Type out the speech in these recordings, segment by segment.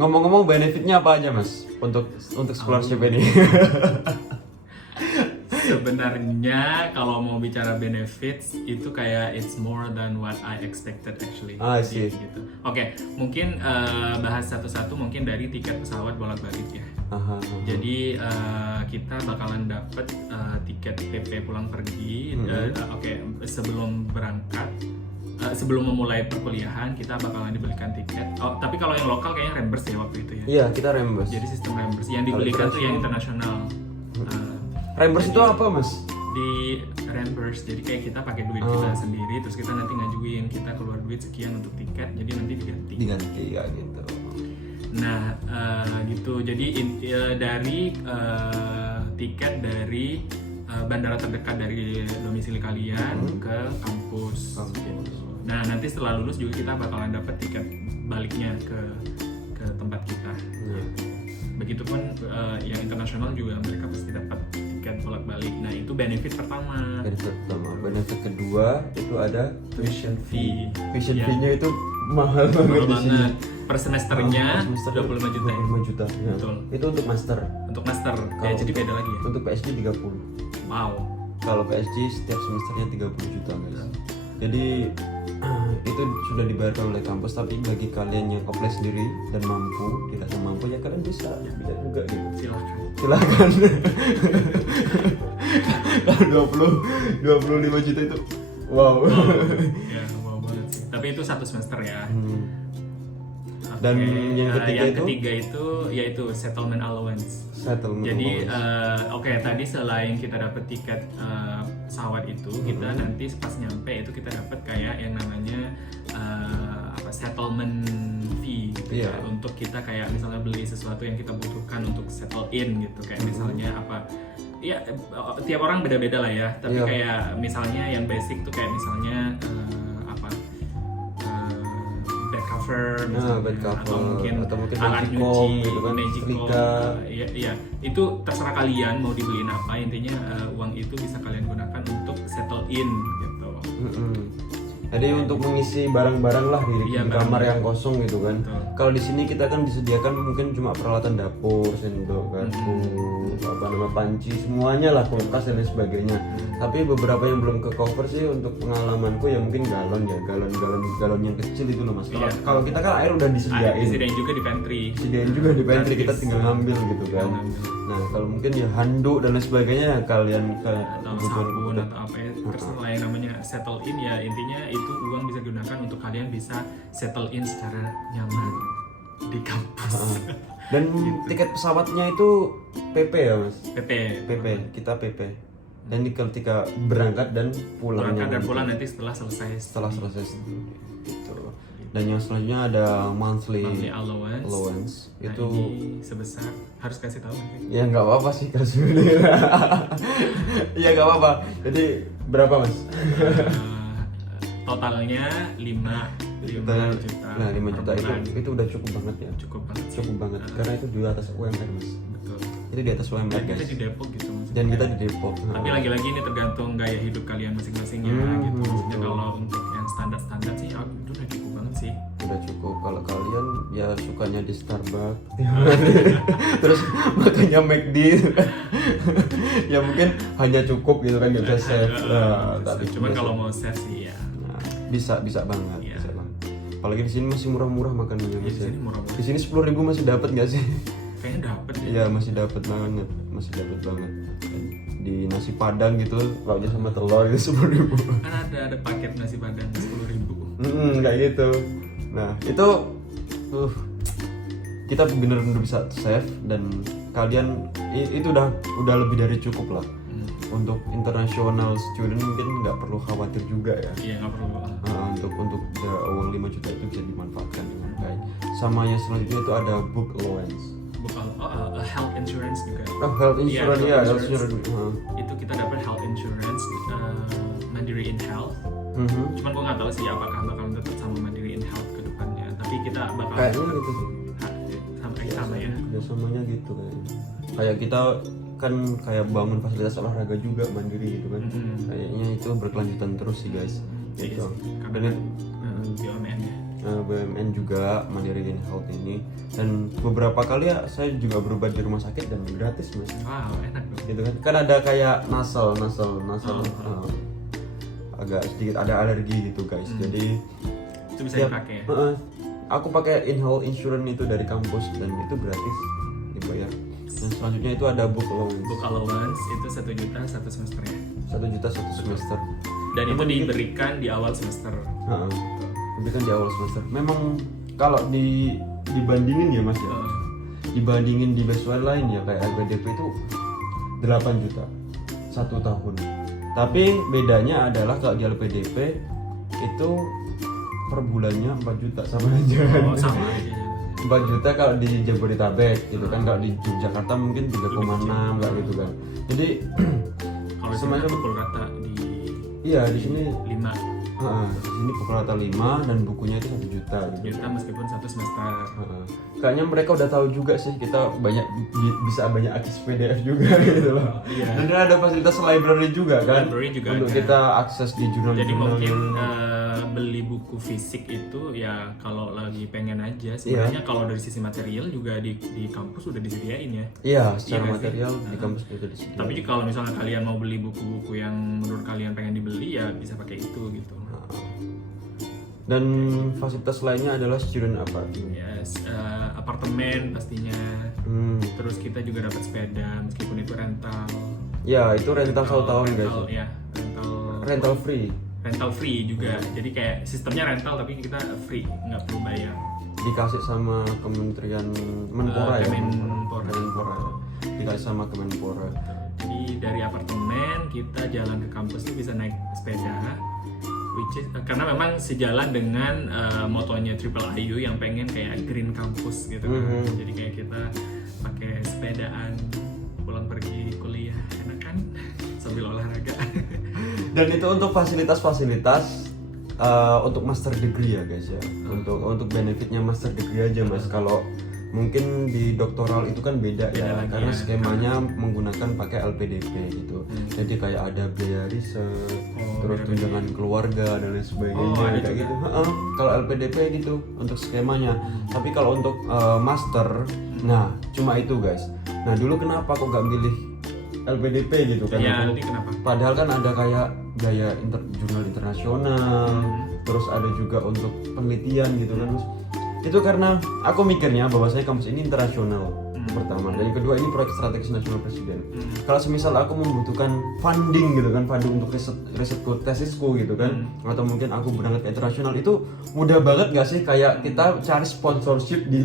Ngomong-ngomong benefitnya apa aja Mas untuk scholarship ini? Sebenarnya kalau mau bicara benefits itu kayak it's more than what I expected actually. I see. Gitu. Oke, mungkin bahas satu-satu mungkin dari tiket pesawat bolak-balik ya. Jadi kita bakalan dapet tiket PP pulang pergi. Sebelum berangkat, sebelum memulai perkuliahan kita bakalan dibelikan tiket. Oh, tapi kalau yang lokal kayaknya reimburse ya waktu itu ya. Iya, kita reimburse. Jadi sistem reimburse. Yang dibelikan tuh yang internasional. Reimburse itu apa Mas? Di reimburse, jadi kayak kita pakai duit kita sendiri, terus kita nanti ngajuin kita keluar duit sekian untuk tiket, jadi nanti diganti ya gitu. Nah gitu, jadi dari tiket dari bandara terdekat dari domisili kalian ke kampus gitu. Nah nanti setelah lulus juga kita bakalan dapat tiket baliknya ke tempat kita. Begitupun yang internasional juga mereka pasti dapat tiket bolak-balik. Nah itu benefit pertama. Benefit kedua itu ada tuition fee. Tuition fee-nya itu mahal banget di sini. Per semesternya 25 juta. 25 juta. Ya. Betul. Itu untuk master. Untuk master. Ya, jadi beda lagi ya. Untuk PhD 30. Wow. Kalau PhD setiap semesternya 30 juta guys. Jadi itu sudah dibayarkan oleh kampus, tapi bagi kalian yang apply sendiri dan dirasa mampu ya kalian bisa juga gitu. Silakan. Kalau 25 juta itu wow. Ya, wow banget sih. Tapi itu satu semester ya. Dan yang ketiga itu yaitu settlement allowance. Jadi tadi selain kita dapat tiket pesawat itu, kita nanti pas nyampe itu kita dapat kayak yang namanya settlement fee gitu ya, untuk kita kayak misalnya beli sesuatu yang kita butuhkan untuk settle in gitu, kayak misalnya apa ya, tiap orang beda-beda lah ya, tapi kayak misalnya yang basic tuh kayak misalnya bed cover misalnya, atau mungkin alat nyuci gitu kan, Magicom, iya itu terserah kalian mau dibeliin apa, intinya uang itu bisa kalian gunakan untuk settle in gitu. Jadi untuk mengisi barang-barang lah di kamar yang kosong gitu kan. Kalau di sini kita kan disediakan mungkin cuma peralatan dapur, sendok, garpu, panci, semuanya lah, kulkas dan lain sebagainya. Tapi beberapa yang belum ke cover sih untuk pengalamanku ya mungkin galon yang kecil itu loh Mas. Kalau kita kan air udah disediain juga di pantry. Kita tinggal ngambil gitu kan. Nah kalau mungkin ya handuk dan lain sebagainya kalian atau sabun atau apa ya, terserah yang namanya settle in ya, intinya itu uang bisa digunakan untuk kalian bisa settle in secara nyaman di kampus. Dan tiket pesawatnya itu PP ya Mas? PP. Kita PP. Dan ketika berangkat dan pulang nanti setelah selesai gitu. Dan yang selanjutnya ada monthly Nah, allowance. Itu ini sebesar, harus kasih tahu nanti. Ya nggak apa-apa sih kasih. Iya nggak apa-apa. Jadi berapa Mas? Totalnya 5 juta. Nah 5 juta itu udah cukup banget ya. Cukup banget. Karena itu di atas UMR Mas. Betul. Itu di atas UMR Dan guys. kita di Depok gitu maksudnya. Dan kita di Depok. Tapi lagi-lagi ini tergantung gaya hidup kalian masing-masing ya gitu. Maksudnya kalau untuk yang standar sih itu udah cukup banget sih. Udah cukup. Kalau kalian ya sukanya di Starbucks terus makannya McD ya mungkin hanya cukup gitu kan, nggak bisa save. Tapi cuman kalau mau save sih ya bisa banget. Apalagi di sini masih murah-murah makanannya. Di sini murah-murah. Di sini 10.000 masih dapat nggak sih? Kayaknya dapat ya. Iya masih dapat banget. Di nasi padang gitu, lauknya sama telur itu 10.000. Kan ada paket nasi padang 10.000. Kayak gitu. Nah itu kita bener-bener bisa save, dan kalian itu udah lebih dari cukup lah. Untuk international student mungkin nggak perlu khawatir juga ya. Iya nggak perlu. Untuk uang 5 juta itu bisa dimanfaatkan dengan baik. Sama yang selanjutnya itu ada book allowance. Health insurance juga. Health insurance ya. Itu kita dapat health insurance Mandiri in Health. Cuman gue nggak tahu sih apakah bakal tetap sama Mandiri in Health ke depannya. Tapi kita bakal kayaknya gitu sih. Sama ya. Samanya gitu kayaknya. Kayak kita kan kayak bangun fasilitas olahraga juga mandiri gitu kan. Kayaknya itu berkelanjutan terus sih guys. Gitu. Karena BUMN ya. BUMN juga, Mandiri InHealth ini, dan beberapa kali ya saya juga berobat di rumah sakit dan gratis mas. Wow, enak dong. Gitu kan ada kayak nasal agak sedikit ada alergi gitu guys. Jadi Itu bisa dipakai ya? aku pakai InHealth Insurance itu dari kampus dan itu gratis dibayar. Dan selanjutnya itu ada book allowance. Book allowance itu 1 juta 1 semester ya? 1 juta 1 semester. Dan itu diberikan di awal semester. Diberikan di awal semester. Memang kalau dibandingin ya mas ya, dibandingin di beasiswa lain ya kayak LPDP itu 8 juta 1 tahun. Tapi bedanya adalah kalau di LPDP itu per bulannya 4 juta sama aja. Oh, sama aja. 4 juta kalau di Jabodetabek gitu kan, kalau di Yogyakarta mungkin 3,6 kayak gitu kan. Jadi kalau semacam pukul rata di di sini 5 di sini pukul rata 5 dan bukunya itu 1 juta gitu. juta meskipun 1 semester. Kayaknya mereka udah tahu juga sih kita bisa banyak akses PDF juga gitu loh. Dan ada fasilitas library juga kan. Library juga untuk ada. kita akses di jurnal. Jadi mungkin beli buku fisik itu ya kalau lagi pengen aja. Sebenarnya kalau dari sisi material juga di kampus udah disediain ya. Iya, secara material di kampus udah disediain. Tapi kalau misalnya kalian mau beli buku-buku yang menurut kalian pengen dibeli ya bisa pakai itu gitu. Dan fasilitas lainnya adalah student apartment. Yes, apartemen pastinya. Terus kita juga dapat sepeda meskipun itu rental. Ya, itu rental 1 tahun guys. Ya, rental free. Rental free juga. Jadi kayak sistemnya rental tapi kita free, nggak perlu bayar. Dikasih sama Kementerian Menpora ya. Kemenpora. Dikasih sama Kemenpora. Jadi dari apartemen kita jalan ke kampus itu bisa naik sepeda. Which is, karena memang sejalan dengan motonya Triple IU yang pengen kayak green campus gitu kan. Jadi kayak kita pakai sepedaan pulang pergi kuliah, enak kan? Sambil olahraga. Dan itu untuk fasilitas-fasilitas untuk master degree ya guys ya. Untuk benefitnya master degree aja mas. Kalau mungkin di doktoral itu kan beda ya, karena skemanya menggunakan pakai LPDP gitu. Jadi kayak ada biaya riset, terus tunjangan keluarga dan lain sebagainya kayak gitu. Kalau LPDP gitu untuk skemanya. Tapi kalau untuk master, nah cuma itu guys. Nah dulu kenapa kok nggak milih LPDP gitu kan? Ya, kenapa? Padahal kan ada kayak gaya jurnal internasional, terus ada juga untuk penelitian gitu kan. Itu karena aku mikirnya bahwasanya kampus ini internasional pertama, dan yang kedua ini proyek strategis nasional presiden. Kalau semisal aku membutuhkan funding gitu kan, funding untuk risetku, tesisku gitu kan, atau mungkin aku berangkat ke internasional, itu mudah banget gak sih kayak kita cari sponsorship di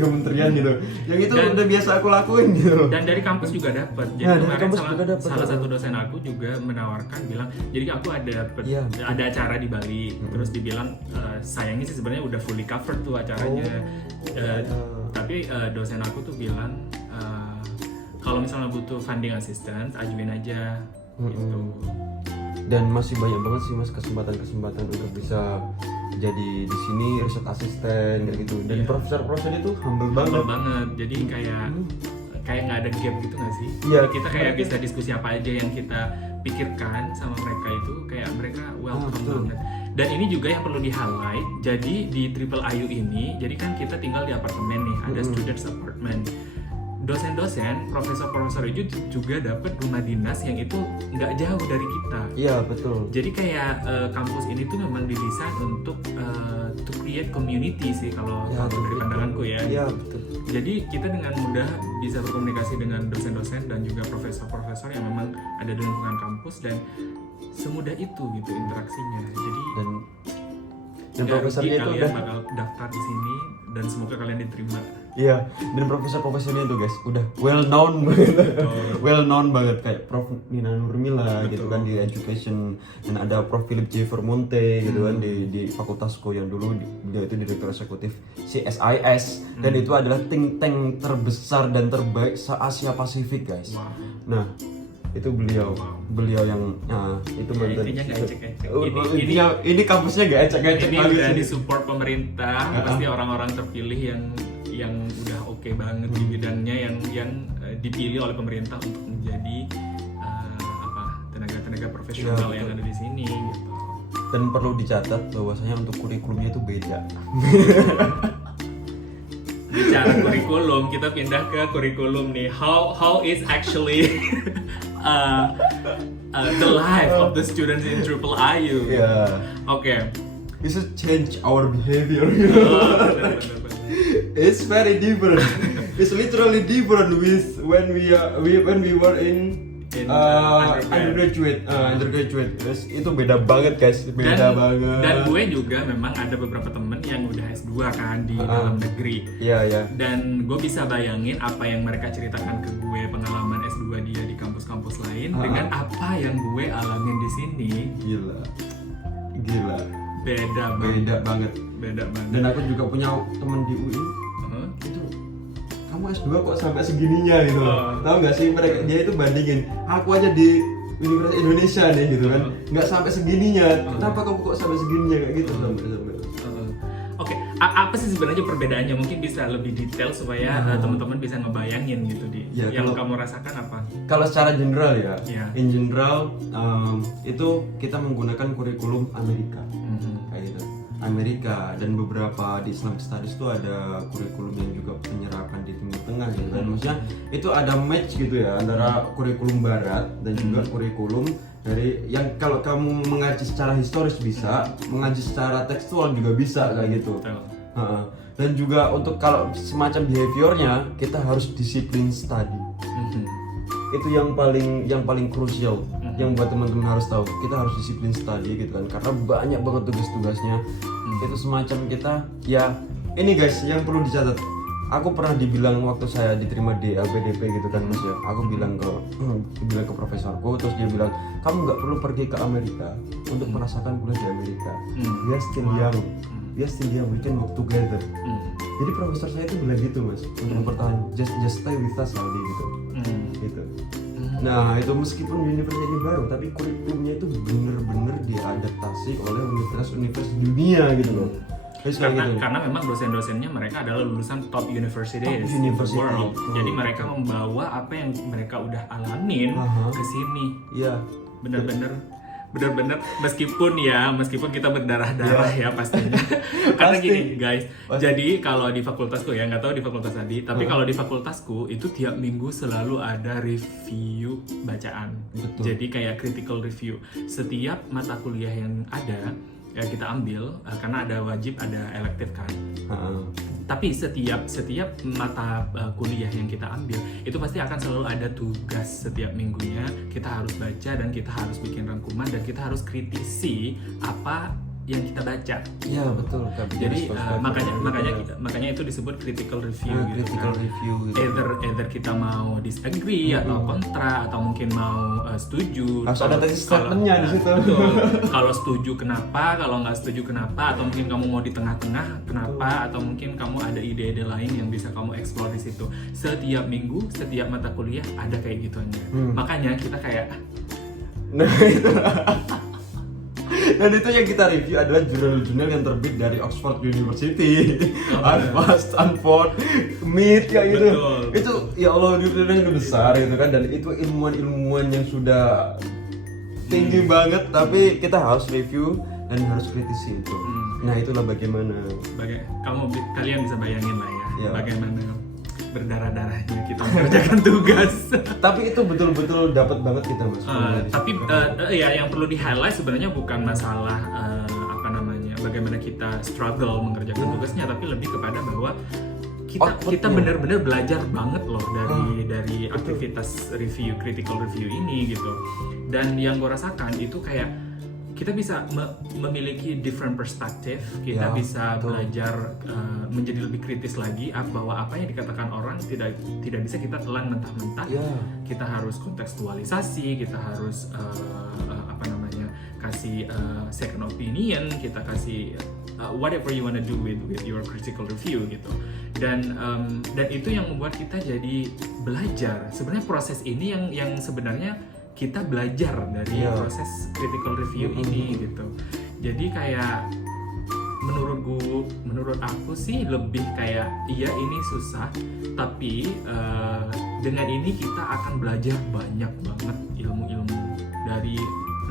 kementerian gitu. Yang itu udah biasa aku lakuin gitu. Dan dari kampus juga dapat. Jadi kemarin salah satu dosen aku juga menawarkan bilang, jadi aku ada acara di Bali, terus dibilang sayangnya sih sebenarnya udah fully covered tuh acaranya. Tapi dosen aku tuh bilang kalau misalnya butuh funding assistance ajuin aja gitu. Dan masih banyak banget sih mas kesempatan untuk bisa jadi di sini riset asisten kayak gitu. Dan profesor-profesor itu humble banget. Jadi kayak nggak ada gap gitu nggak sih? Iya. Kita kayak bisa diskusi apa aja yang kita pikirkan sama mereka itu kayak mereka welcome banget. Dan ini juga yang perlu di-highlight. Jadi di Triple IU ini, jadi kan kita tinggal di apartemen nih, ada students apartment. Dosen-dosen, profesor-profesor itu juga dapat rumah dinas yang itu nggak jauh dari kita. Iya betul. Jadi kayak kampus ini tuh memang didesain untuk to create community sih kalau dari pandanganku ya. Iya betul. Jadi kita dengan mudah bisa berkomunikasi dengan dosen-dosen dan juga profesor-profesor yang memang ada di lingkungan kampus, dan semudah itu gitu interaksinya. Jadi dan profesornya itu kalian bakal daftar di sini dan semoga kalian diterima. Iya, dan profesor-profesornya itu guys udah well known banget kayak Prof Nina Nurmila gitu kan di education, dan ada Prof Philip J. Vermonte gitu kan di fakultasku yang dulu dia itu direktur eksekutif CSIS, dan itu adalah think tank terbesar dan terbaik se Asia Pasifik guys. Nah itu beliau yang itu intinya nggak ecek-ecek. Ini kampusnya nggak ecek-ecek. Ini udah disupport pemerintah, pasti orang-orang terpilih yang udah oke banget di bidangnya, yang dipilih oleh pemerintah untuk menjadi tenaga-tenaga profesional yang ada di sini gitu. Dan perlu dicatat bahwasanya untuk kurikulumnya itu beda. Bicara kurikulum, kita pindah ke kurikulum nih. How is actually the life of the students in Triple IU? Yeah. Oke. This is change our behavior. Benar. It's very different. It's literally different with when we were in undergraduate. Yes, itu beda banget guys, beda banget. Dan gue juga memang ada beberapa temen yang udah S2 kan di dalam negeri. Iya. Dan gue bisa bayangin apa yang mereka ceritakan ke gue pengalaman S2 dia di kampus-kampus lain dengan apa yang gue alamin di sini. Gila. Beda banget. Dan aku juga punya teman di UI. Itu kamu S2 kok sampai segininya gitu. Tahu nggak sih mereka, dia itu bandingin aku aja di Universitas Indonesia nih gitu kan, nggak sampai segininya. Kenapa kamu kok sampai segininya kayak gitu sampai. Oke, apa sih sebenarnya perbedaannya? Mungkin bisa lebih detail supaya teman-teman bisa ngebayangin gitu Ya, yang kalau- kamu rasakan apa? Kalau secara general ya, Ya. in general itu kita menggunakan kurikulum Amerika kayak gitu. Amerika dan beberapa di Islamic Studies itu ada kurikulum yang juga penyerapan di Timur Tengah gitu kan. Maksudnya itu ada match gitu ya antara kurikulum Barat dan juga kurikulum dari yang kalau kamu mengaji secara historis bisa, mengaji secara tekstual juga bisa kayak gitu. Betul. Dan juga untuk kalau semacam behaviornya kita harus disiplin study. Itu yang paling krusial yang buat teman-teman harus tahu. Kita harus disiplin study gitu kan, karena banyak banget tugas-tugasnya. Itu semacam kita ya ini guys yang perlu dicatat. Aku pernah dibilang waktu saya diterima di LPDP gitu kan Mas ya, aku bilang ke profesorku, terus dia bilang kamu nggak perlu pergi ke Amerika untuk merasakan kuliah di Amerika. We are still young, we can work together. Jadi profesor saya itu bilang gitu Mas, untuk mempertahankan just stay with us Aldi gitu. Gitu. Nah itu meskipun universitas ini baru, tapi kurikulumnya itu bener-bener diadaptasi oleh universitas dunia gitu loh. Karena memang dosen-dosennya mereka adalah lulusan top universities in the world. Jadi mereka membawa apa yang mereka udah alamin ke sini. Iya. Bener-bener meskipun kita berdarah-darah ya pastinya. Karena Pasti. gini guys, jadi kalau di fakultasku ya, nggak tahu di fakultas tadi, tapi kalau di fakultasku itu tiap minggu selalu ada review bacaan. Betul. Jadi kayak critical review. Setiap mata kuliah yang ada ya kita ambil karena ada wajib, ada elektif kan. Tapi setiap mata kuliah yang kita ambil itu pasti akan selalu ada tugas setiap minggunya. Kita harus baca dan kita harus bikin rangkuman dan kita harus kritisi apa yang kita baca. Iya betul. Jadi makanya itu disebut critical review gitu critical kan. review gitu. Either kita mau disagree atau kontra atau mungkin mau setuju. Harus ada tesis statementnya di situ. Betul. Kalau setuju kenapa, kalau nggak setuju kenapa, atau mungkin kamu mau di tengah-tengah kenapa, atau mungkin kamu ada ide-ide lain yang bisa kamu explore di situ. Setiap minggu, setiap mata kuliah ada kayak gituannya. Makanya kita kayak Nah itu. Dan itu yang kita review adalah jurnal-jurnal yang terbit dari Oxford University, Stanford, MIT kayak gitu. Betul. Itu ya Allah jurnalnya itu besar gitu kan, dan itu ilmuwan yang sudah tinggi banget, tapi kita harus review dan harus kritisi itu. Nah itulah bagaimana. Kalian bisa bayangin lah ya. Ya. Bagaimana berdarah-darahnya kita mengerjakan tugas. Tapi itu betul-betul dapat banget kita Mas. Ya yang perlu di highlight sebenarnya bukan masalah bagaimana kita struggle mengerjakan tugasnya, tapi lebih kepada bahwa kita benar-benar belajar banget loh dari aktivitas review, critical review ini gitu. Dan yang gue rasakan itu kayak kita bisa memiliki different perspective, kita bisa belajar menjadi lebih kritis lagi bahwa apa yang dikatakan orang tidak bisa kita telan mentah-mentah. Kita harus kontekstualisasi, kita harus kasih second opinion, kita kasih whatever you wanna do with your critical review gitu. Dan itu yang membuat kita jadi belajar. Sebenarnya proses ini yang sebenarnya kita belajar dari proses critical review ini gitu. Jadi kayak menurut aku sih lebih kayak iya ini susah, tapi dengan ini kita akan belajar banyak banget ilmu-ilmu dari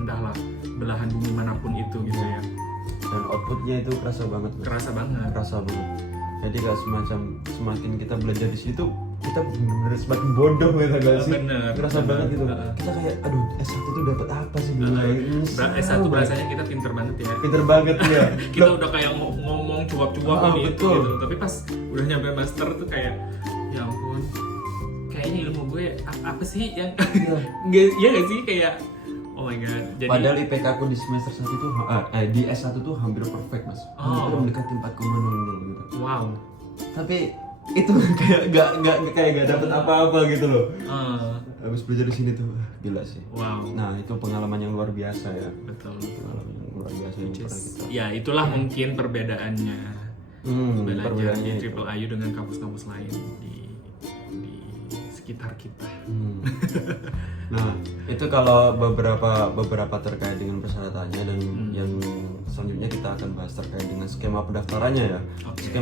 entahlah belahan bumi manapun itu gitu ya. Dan outputnya itu kerasa banget. Kerasa banget. Kerasa banget. Jadi gak semacam semakin kita belajar di situ kita bener-bener semakin bodoh gitu gak sih? Bener, Kerasa bener. banget gitu. Kita kayak aduh S1 tuh dapat apa sih dulu? S1 berasanya kita pinter banget ya. Pinter banget ya. Kita udah kayak ngomong cuap-cuap Ah, ini itu betul. gitu. Tapi pas udah nyampe master tuh kayak ya ampun. Kayaknya ilmu gue apa sih yang ya gak sih kayak oh my god. Jadi Padahal IPK aku di semester 1 tuh di S1 tuh hampir perfect, Mas. Hampir Oh. mendekati 4,00 gitu. wow. Tapi itu kayak gak dapet apa-apa gitu loh. Ah, Habis belajar di sini tuh gila sih. wow. Nah, itu pengalaman yang luar biasa ya. Betul. Pengalaman yang luar biasa yang pernah kita. Ya itulah mungkin perbedaannya belajar perbedaannya di itu. Triple IU dengan kampus-kampus lain di sekitar kita. Nah, itu kalau beberapa terkait dengan persyaratannya dan yang selanjutnya kita akan bahas terkait dengan skema pendaftarannya ya. Oke. Skema